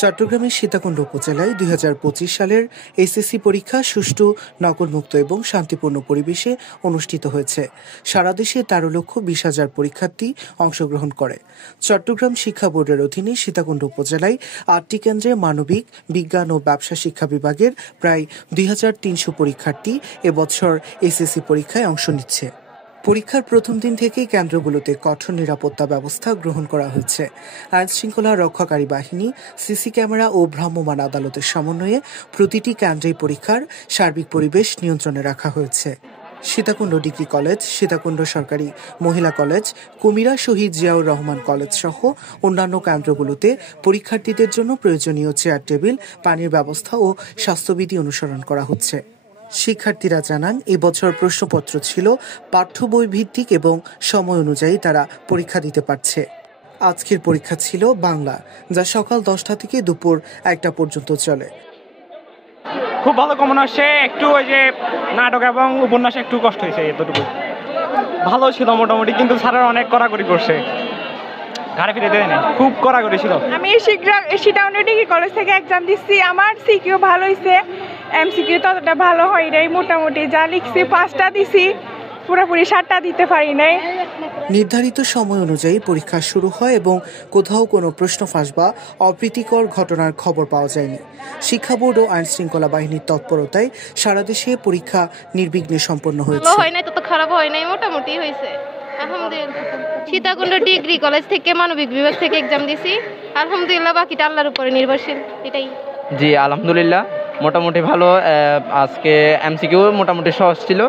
চট্টগ্রামের সীতাকুণ্ড উপজেলায় ২০২৫ সালের এসএসসি পরীক্ষা সুষ্ঠু, নকলমুক্ত এবং শান্তিপূর্ণ পরিবেশে অনুষ্ঠিত হয়েছে। সারা দেশে ১৩,২০,০০০ পরীক্ষার্থী অংশগ্রহণ করে। চট্টগ্রাম শিক্ষা বোর্ডের অধীনে সীতাকুণ্ড উপজেলায় ৮টি কেন্দ্রে মানবিক, বিজ্ঞান ও ব্যবসা শিক্ষা বিভাগের প্রায় ২৩০০ পরীক্ষার্থী এবছর এসএসসি পরীক্ষায় অংশ নিচ্ছে। পরীক্ষার প্রথম দিন থেকেই কেন্দ্রগুলোতে কঠোর নিরাপত্তা ব্যবস্থা গ্রহণ করা হয়েছে। আইন শৃঙ্খলা রক্ষাকারী বাহিনী, সিসি ক্যামেরা ও ভ্রাম্যমাণ আদালতের সমন্বয়ে প্রতিটি কেন্দ্রেই পরীক্ষার সার্বিক পরিবেশ নিয়ন্ত্রণে রাখা হয়েছে। সীতাকুণ্ড ডিগ্রি কলেজ, সীতাকুণ্ড সরকারি মহিলা কলেজ, কুমিরা শহীদ জিয়াউর রহমান কলেজ সহ অন্যান্য কেন্দ্রগুলোতে পরীক্ষার্থীদের জন্য প্রয়োজনীয় চেয়ার টেবিল, পানির ব্যবস্থা ও স্বাস্থ্যবিধি অনুসরণ করা হচ্ছে। শিক্ষার্থীরা জানান, এবছর প্রশ্নপত্র ছিল পাঠ্য বই ভিত্তিক এবং সময় অনুযায়ী তারা পরীক্ষা দিতে পারছে। আজকের পরীক্ষা ছিল বাংলা, যা সকাল 10টা থেকে দুপুর 1টা পর্যন্ত চলে। খুব ভালো কমন আসছে, একটু ওই যে নাটক এবং উপন্যাসে একটু কষ্ট হয়েছে, এতটুকু ভালো ছিল মোটামুটি, কিন্তু স্যারের অনেক কড়াকড়ি করছে, ঘাড়ে ফিরে দেয়নি, খুব কড়াকড়ি ছিল। আমি সীতাকুণ্ড ডিগ্রি কলেজ থেকে এক্সাম দিচ্ছি, আমার সিকিউ ভালো হয়েছে, এমসিকিউ ততটা ভালো হয় নাই, মোটামুটি যা লিখছি 5টা দিছি, পুরোপুরি 7টা দিতে পারি নাই। নির্ধারিত সময় অনুযায়ী পরীক্ষা শুরু হয় এবং কোথাও কোনো প্রশ্ন ফাঁস বা অপ্রীতিকর ঘটনার খবর পাওয়া যায়নি। শিক্ষা বোর্ড ও আইন শৃঙ্খলা বাহিনীর তৎপরতায় সারা দেশে পরীক্ষা নির্বিঘ্নে সম্পন্ন হয়েছে। তত খারাপ হয় নাই, মোটামুটি হয়েছে আলহামদুলিল্লাহ। সীতাকুণ্ড ডিগ্রি কলেজ থেকে মানবিক বিভাগ থেকে এক্সাম দিছি, আলহামদুলিল্লাহ, বাকিটা আল্লাহর উপরে নির্ভরশীল। এটাই। জি আলহামদুলিল্লাহ, মোটামুটি ভালো। আজকে এমসিকিউ মোটামুটি সহজ ছিল,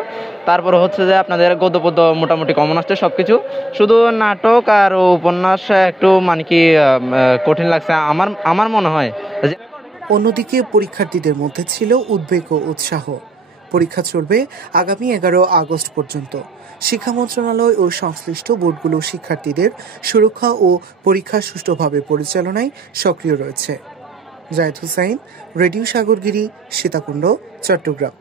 তারপরে হচ্ছে যে আপনাদের গদ্য মোটামুটি কমন আসছে সবকিছু, শুধু নাটক আর উপন্যাস একটু মানে কি কঠিন লাগছে আমার মনে হয়। অন্যদিকে পরীক্ষার্থীদের মধ্যে ছিল উদ্বেগ ও উৎসাহ। পরীক্ষা চলবে আগামী 11 আগস্ট পর্যন্ত। শিক্ষা মন্ত্রণালয় ও সংশ্লিষ্ট বোর্ডগুলো শিক্ষার্থীদের সুরক্ষা ও পরীক্ষা সুষ্ঠুভাবে পরিচালনায় সক্রিয় রয়েছে। জায়েদ হুসাইন, রেডিও সাগরগিরি, সীতাকুণ্ড, চট্টগ্রাম।